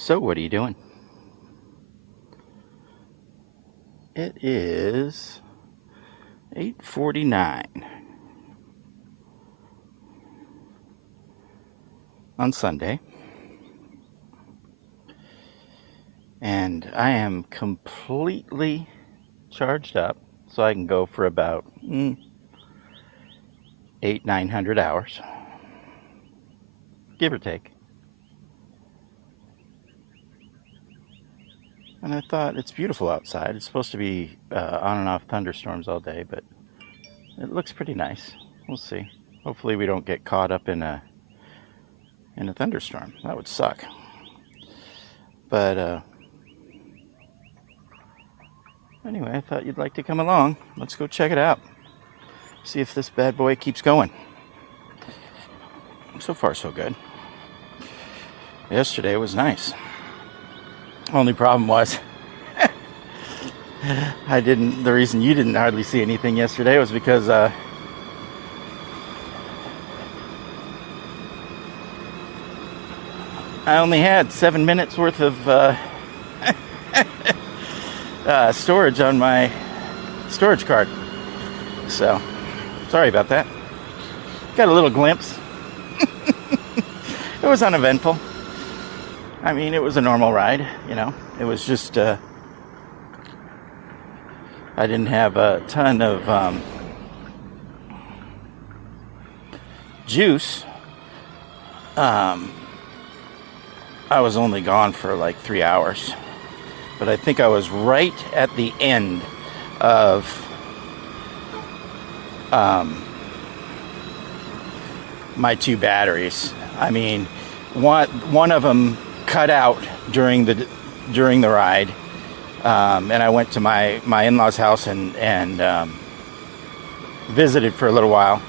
So, what are you doing? It is 8:49 on Sunday, and I am completely charged up, so I can go for about 900 hours, give or take. And I thought, it's beautiful outside. It's supposed to be on and off thunderstorms all day, but it looks pretty nice. We'll see. Hopefully we don't get caught up in a thunderstorm. That would suck. But anyway, I thought you'd like to come along. Let's go check it out. See if this bad boy keeps going. So far, so good. Yesterday was nice. Only problem was the reason you didn't hardly see anything yesterday was because I only had 7 minutes worth of storage on my storage card. So, sorry about that. Got a little glimpse. It was uneventful. I mean, it was a normal ride, you know. It was just, I didn't have a ton of juice. I was only gone for like 3 hours. But I think I was right at the end of my 2 batteries. I mean, one of them cut out during the ride, and I went to my in-laws' house and visited for a little while,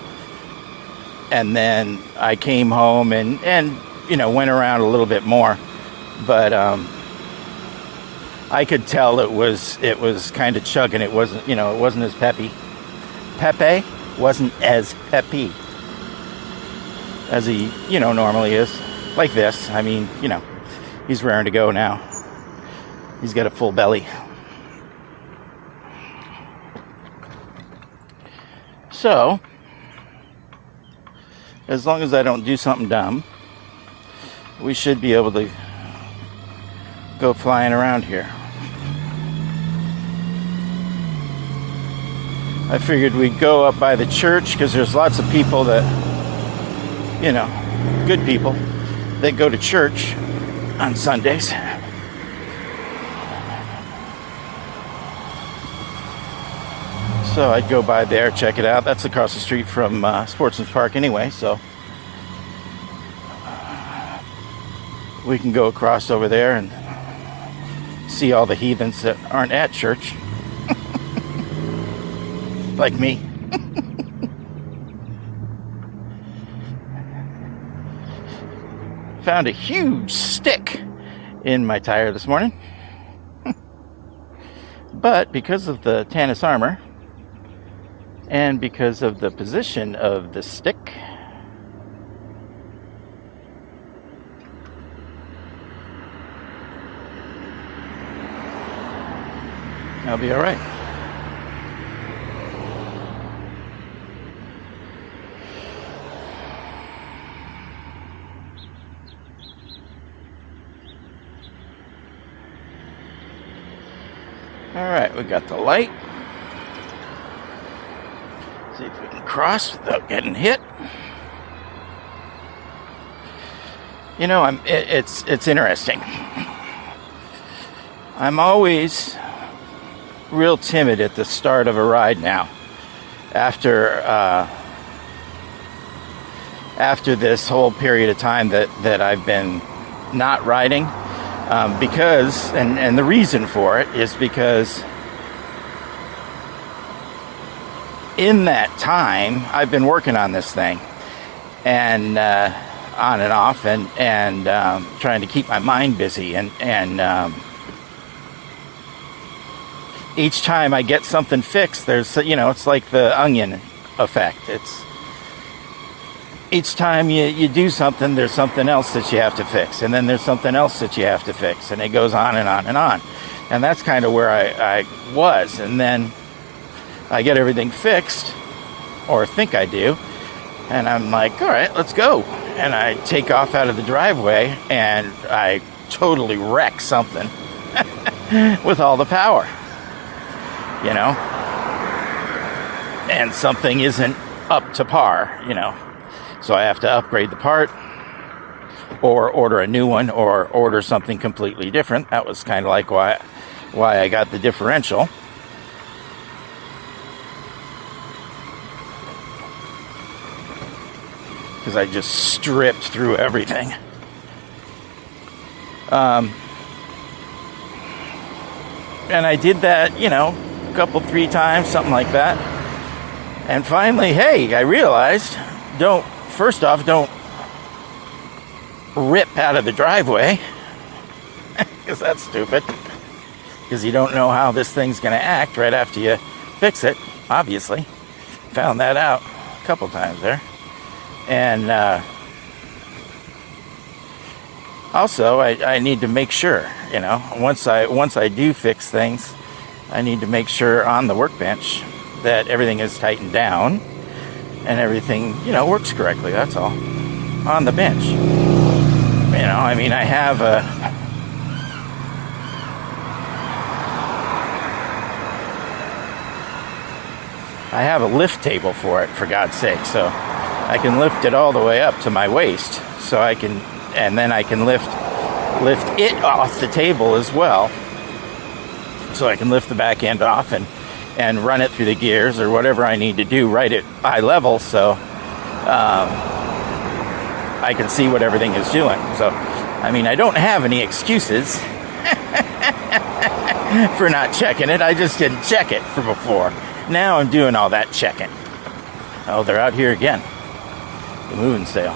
and then I came home and you know, went around a little bit more, but I could tell it was kind of chugging. It wasn't, you know, it wasn't as peppy. Pepe wasn't as peppy as he, you know, normally is. Like this. I mean, you know, he's raring to go now. He's got a full belly. So, as long as I don't do something dumb, we should be able to go flying around here. I figured we'd go up by the church because there's lots of people that, you know, good people that go to church on Sundays. So I'd go by there, check it out. That's across the street from Sportsman's Park anyway, so we can go across over there and see all the heathens that aren't at church. Like me. Found a huge stick in my tire this morning. But because of the Tannis armor and because of the position of the stick, I'll be all right. All right, we got the light. See if we can cross without getting hit. You know, it's interesting. I'm always real timid at the start of a ride now. After this whole period of time that I've been not riding. Because, and the reason for it is because in that time, I've been working on this thing and on and off and trying to keep my mind busy and each time I get something fixed, there's, you know, it's like the onion effect. each time you do something, there's something else that you have to fix, and then there's something else that you have to fix, and it goes on and on and on. And that's kind of where I was. And then I get everything fixed, or think I do, and I'm like, all right, let's go. And I take off out of the driveway, and I totally wreck something with all the power, you know? And something isn't up to par, you know? So I have to upgrade the part, or order a new one, or order something completely different. That was kind of like why I got the differential. Because I just stripped through everything. And I did that, you know, a couple, 3 times, something like that. And finally, hey, I realized, first off, don't rip out of the driveway. Because that's stupid. Because you don't know how this thing's going to act right after you fix it, obviously. Found that out a couple times there. And also, I need to make sure, you know, once I do fix things, I need to make sure on the workbench that everything is tightened down and everything, you know, works correctly. That's all. On the bench. You know, I mean, I have a lift table for it, for God's sake, so I can lift it all the way up to my waist, so I can, and then I can lift it off the table as well, so I can lift the back end off and run it through the gears or whatever I need to do right at eye level, so I can see what everything is doing. So, I mean, I don't have any excuses for not checking it. I just didn't check it for before. Now I'm doing all that checking. Oh, they're out here again. The moving sale.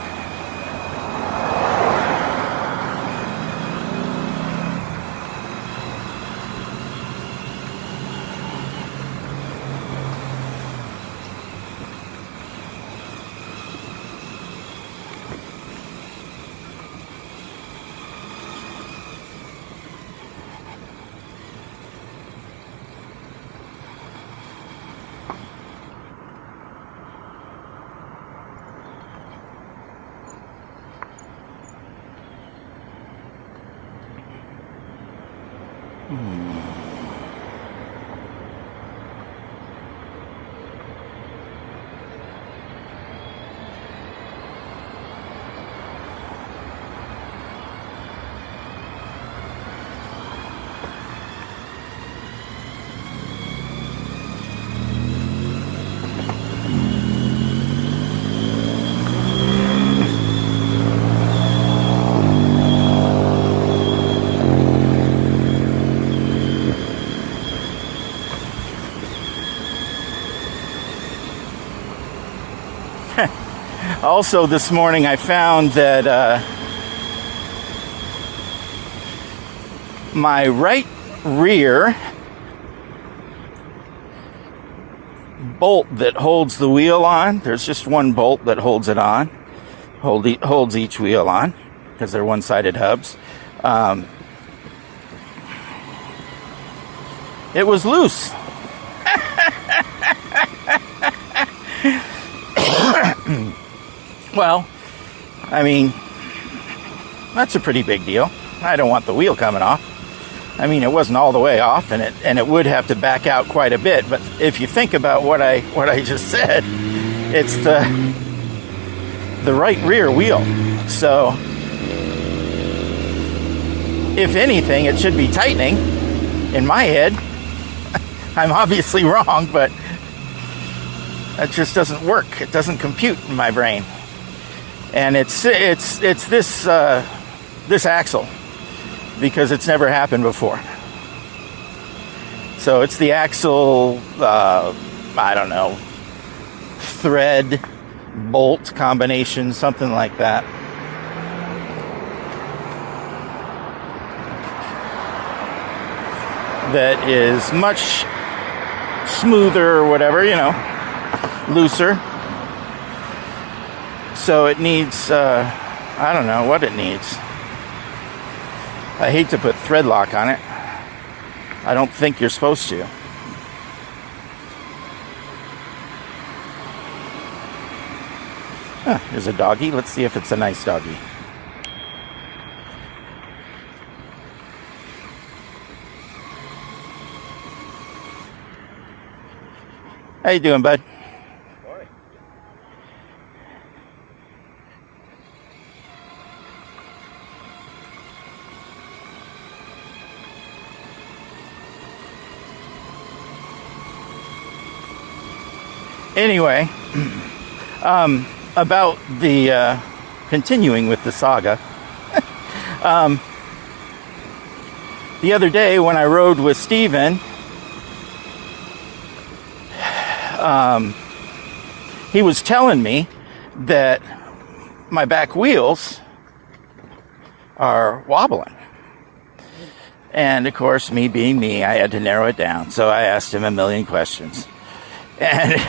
Also, this morning I found that my right rear bolt that holds the wheel on, there's just one bolt that holds it on, holds each wheel on, because they're one-sided hubs. It was loose. Well, I mean, that's a pretty big deal. I don't want the wheel coming off. I mean, it wasn't all the way off, and it would have to back out quite a bit. But if you think about what I just said, it's the right rear wheel. So, if anything, it should be tightening. In my head, I'm obviously wrong, but that just doesn't work. It doesn't compute in my brain. And it's this axle, because it's never happened before. So it's the axle, I don't know, thread, bolt combination, something like that. That is much smoother or whatever, you know, looser. So it needs, I don't know what it needs. I hate to put thread lock on it. I don't think you're supposed to. Huh, there's a doggy. Let's see if it's a nice doggy. How you doing, bud? Morning. Anyway, about the continuing with the saga. The other day when I rode with Steven, he was telling me that my back wheels are wobbling. And of course, me being me, I had to narrow it down. So I asked him a million questions. And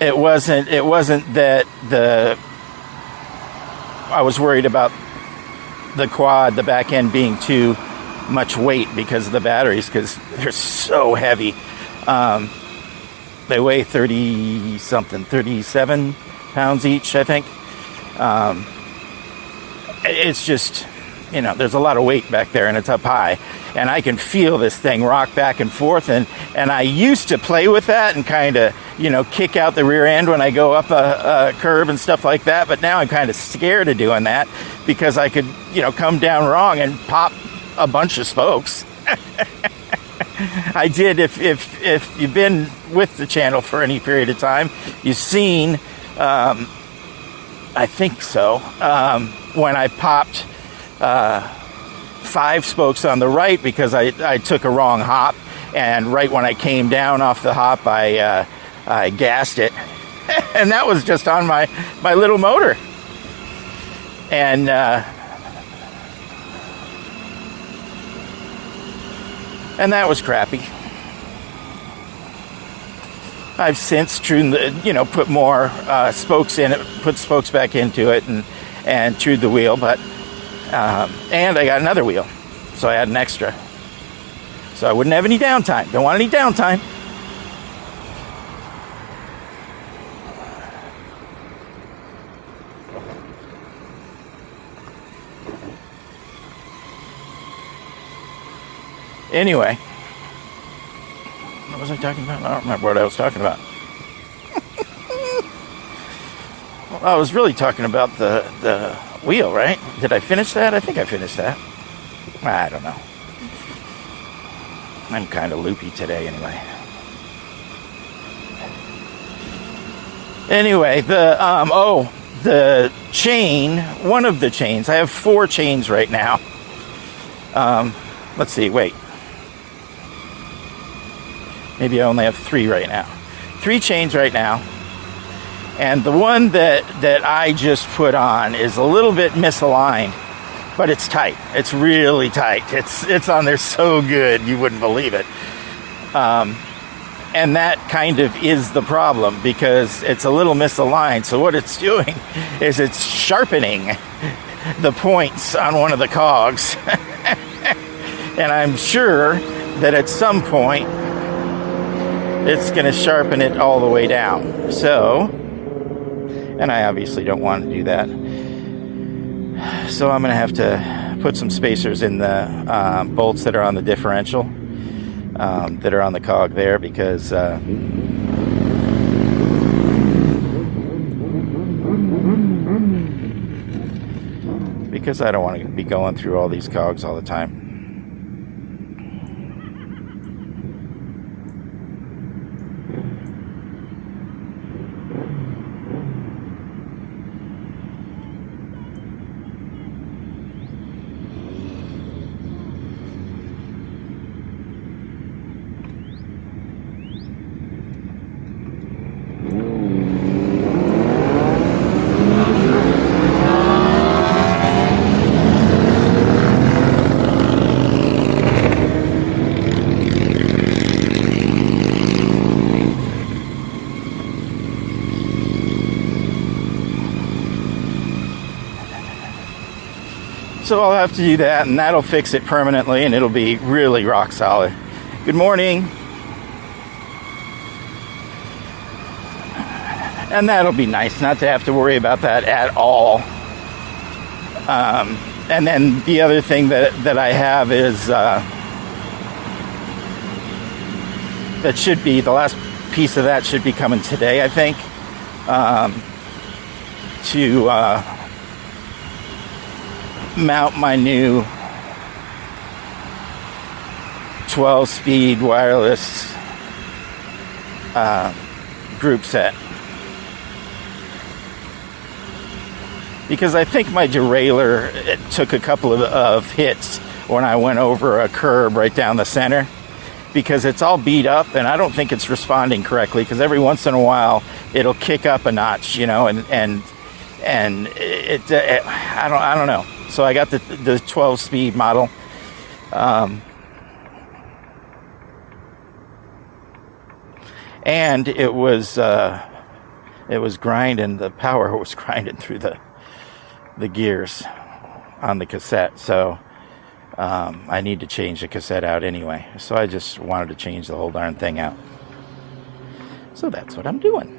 it wasn't that I was worried about the quad, the back end being too much weight because of the batteries, because they're so heavy. They weigh 37 pounds each, I think. It's just, there's a lot of weight back there, and it's up high, and I can feel this thing rock back and forth, and I used to play with that and kind of, kick out the rear end when I go up a curb and stuff like that, but now I'm kind of scared of doing that because I could, come down wrong and pop a bunch of spokes. I did. If you've been with the channel for any period of time, you've seen, I think so, when I popped 5 spokes on the right because I took a wrong hop, and right when I came down off the hop, I gassed it, and that was just on my little motor, and that was crappy. I've since trued put more spokes in it, put spokes back into it, and trued the wheel, but and I got another wheel, so I had an extra, so I wouldn't have any downtime. Don't want any downtime. Anyway, what was I talking about? I don't remember what I was talking about. Well, I was really talking about the wheel, right? Did I finish that? I think I finished that. I don't know. I'm kind of loopy today anyway. Anyway, the chain, one of the chains. I have 4 chains right now. Let's see, wait. Maybe I only have 3 right now. 3 chains right now. And the one that I just put on is a little bit misaligned, but it's tight. It's really tight. It's on there so good, you wouldn't believe it. And that kind of is the problem because it's a little misaligned. So what it's doing is it's sharpening the points on one of the cogs. And I'm sure that at some point it's going to sharpen it all the way down. So, and I obviously don't want to do that. So I'm going to have to put some spacers in the bolts that are on the differential, that are on the cog there, because I don't want to be going through all these cogs all the time. So I'll have to do that, and that'll fix it permanently, and it'll be really rock solid. Good morning. And that'll be nice not to have to worry about that at all. And then the other thing that I have is that should be, the last piece of that should be coming today, I think, to mount my new 12-speed wireless group set. Because I think my derailleur took a couple of hits when I went over a curb right down the center, because it's all beat up and I don't think it's responding correctly, because every once in a while it'll kick up a notch, you know, and it I don't know. So I got the 12-speed model. And it was grinding, the power was grinding through the gears on the cassette, so I need to change the cassette out anyway. So I just wanted to change the whole darn thing out. So that's what I'm doing.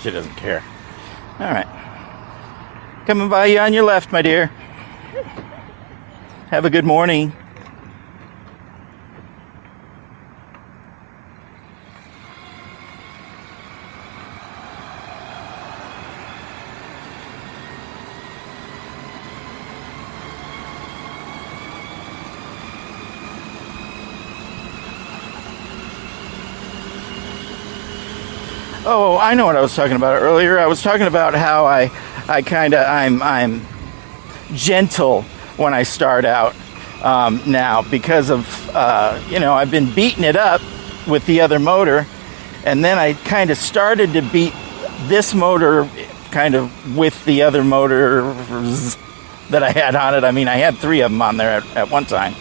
She doesn't care. All right. Coming by you on your left, my dear. Have a good morning. Oh, I know what I was talking about earlier. I was talking about how I'm gentle when I start out now, because of I've been beating it up with the other motor, and then I kind of started to beat this motor kind of with the other motors that I had on it. I mean, I had 3 of them on there at one time.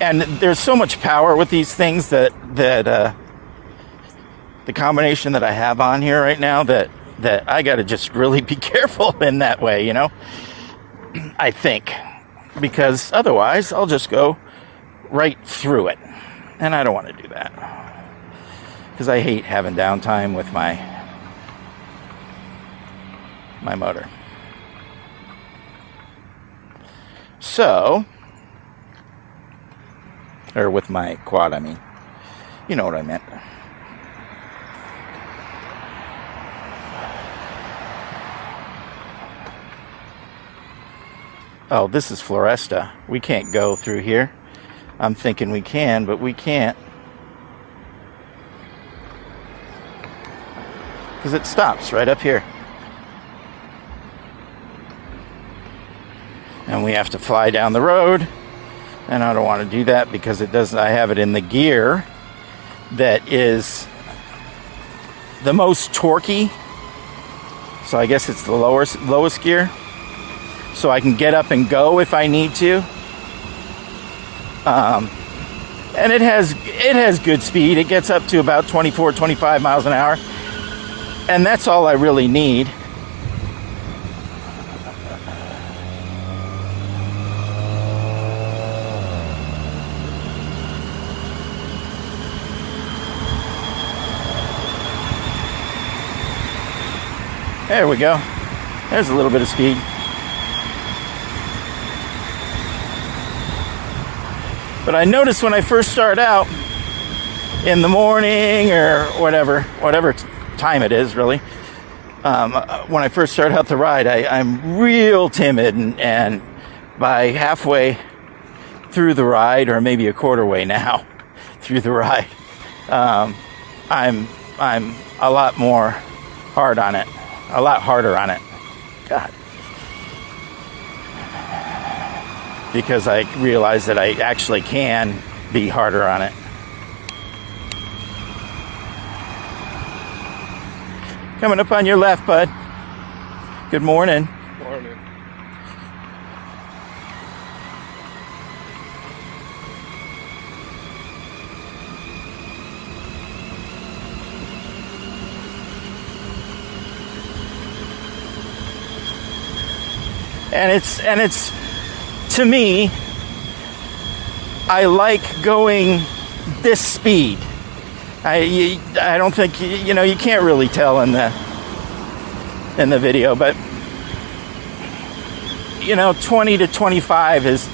And there's so much power with these things that the combination that I have on here right now that I got to just really be careful in that way, you know, I think, because otherwise I'll just go right through it. And I don't want to do that, because I hate having downtime with my motor. So, or with my quad, I mean. You know what I meant. Oh, this is Floresta. We can't go through here. I'm thinking we can, but we can't. Because it stops right up here. And we have to fly down the road. And I don't want to do that because it doesn't. I have it in the gear that is the most torquey. So I guess it's the lowest gear. So I can get up and go if I need to. And it has good speed. It gets up to about 24, 25 miles an hour. And that's all I really need. There we go. There's a little bit of speed. But I noticed when I first start out in the morning or whatever time it is, really, when I first start out the ride, I'm real timid, and by halfway through the ride, or maybe a quarter way now through the ride, I'm a lot more hard on it, a lot harder on it. God. Because I realize that I actually can be harder on it. Coming up on your left, bud. Good morning. Morning. And it's to me, I like going this speed. I don't think, you know, you can't really tell in the video, but you know, 20 to 25 is,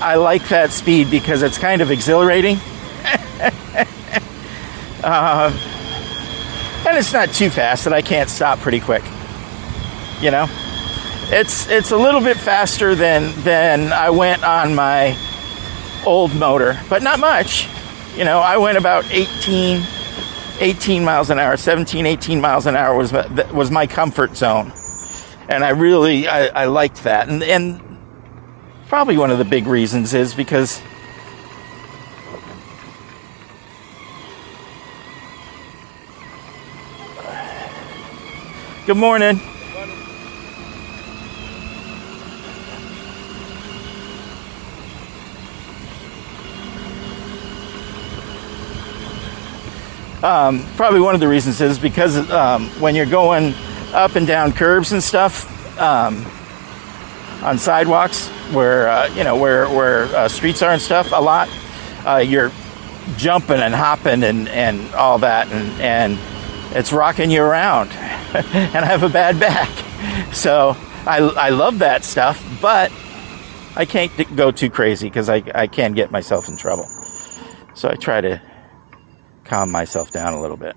I like that speed because it's kind of exhilarating. And it's not too fast that I can't stop pretty quick. You know, it's a little bit faster than I went on my old motor, but not much. You know, I went about 18 miles an hour, 17, 18 miles an hour was my comfort zone. And I liked that. And probably one of the big reasons is because good morning. Probably one of the reasons is because when you're going up and down curbs and stuff on sidewalks where where streets are and stuff a lot, you're jumping and hopping and all that, and it's rocking you around. And I have a bad back, so I love that stuff, but I can't go too crazy because I can get myself in trouble. So I try to calm myself down a little bit.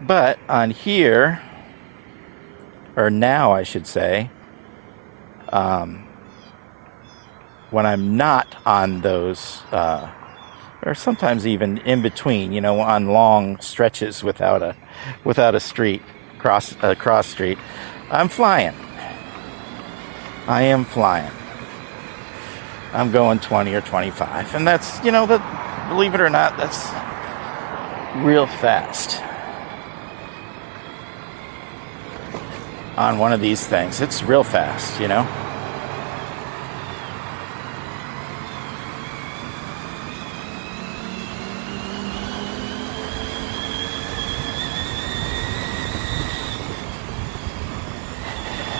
But on here, or now I should say, when I'm not on those, or sometimes even in between, you know, on long stretches without a street, cross street, I'm flying. I am flying. I'm going 20 or 25. And that's, you know, believe it or not, that's real fast. On one of these things. It's real fast, you know.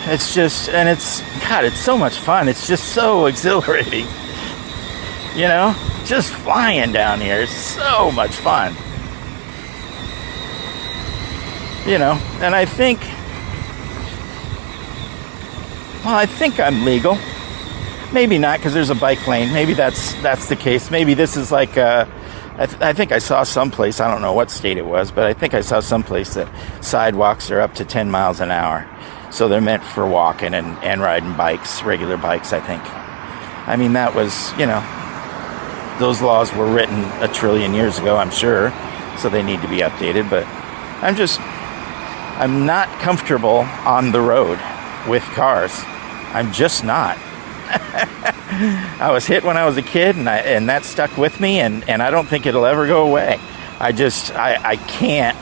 It's just, and it's so much fun. It's just so exhilarating. You know, just flying down here is so much fun. You know, and I think I'm legal. Maybe not, because there's a bike lane. Maybe that's the case. Maybe this is like I think I saw someplace, I don't know what state it was, but I think I saw someplace that sidewalks are up to 10 miles an hour. So they're meant for walking and riding bikes, regular bikes, I think. I mean, that was, you know, those laws were written a trillion years ago, I'm sure. So they need to be updated. But I'm not comfortable on the road with cars. I'm just not. I was hit when I was a kid, and that stuck with me, and I don't think it'll ever go away. I can't.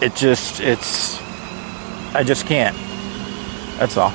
I just can't. That's all.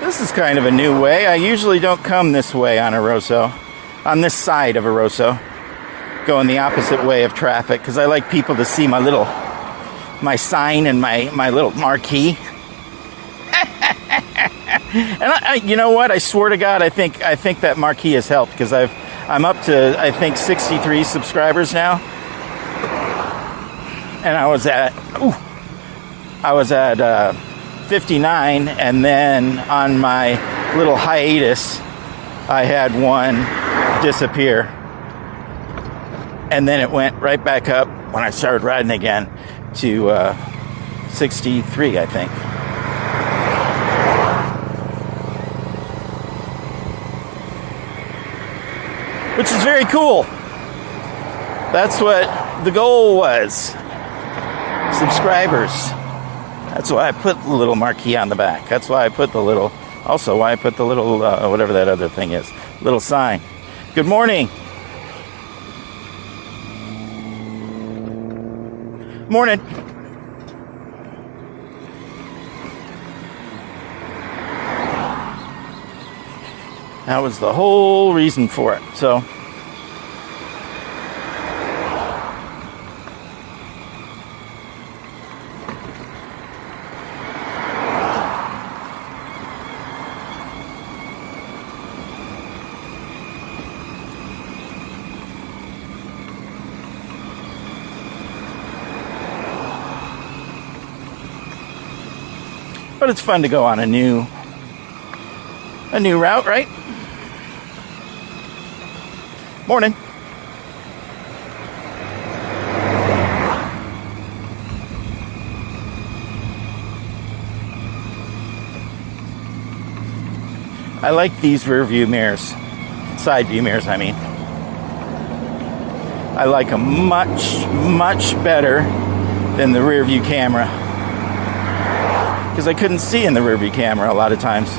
This is kind of a new way. I usually don't come this way on Eroso, on this side of Eroso, going the opposite way of traffic, because I like people to see my sign and my little marquee. And you know what? I swear to God, I think that marquee has helped, because I'm up to, I think, 63 subscribers now, and I was at 59, and then on my little hiatus, I had one disappear, and then it went right back up when I started riding again to 63, I think. Which is very cool. That's what the goal was. Subscribers. That's why I put the little marquee on the back. That's why I put the little, also why I put the little, whatever that other thing is, little sign. Good morning. Morning. That was the whole reason for it. So, but it's fun to go on a new route, right? Morning. I like these rear view mirrors, side view mirrors, I mean. I like them much, much better than the rear view camera, because I couldn't see in the rear view camera a lot of times.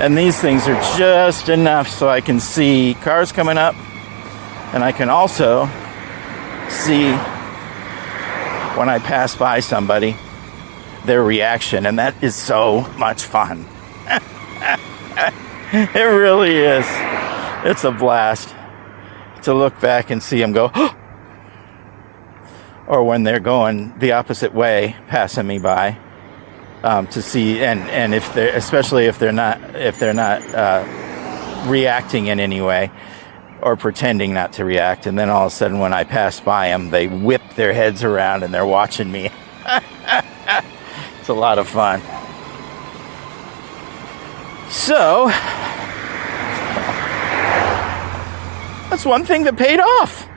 And these things are just enough so I can see cars coming up, and I can also see when I pass by somebody, their reaction, and that is so much fun. It really is. It's a blast to look back and see them go, oh! Or when they're going the opposite way, passing me by. To see, and if they're, especially if they're not reacting in any way, or pretending not to react, and then all of a sudden when I pass by them, they whip their heads around and they're watching me. It's a lot of fun. So that's one thing that paid off.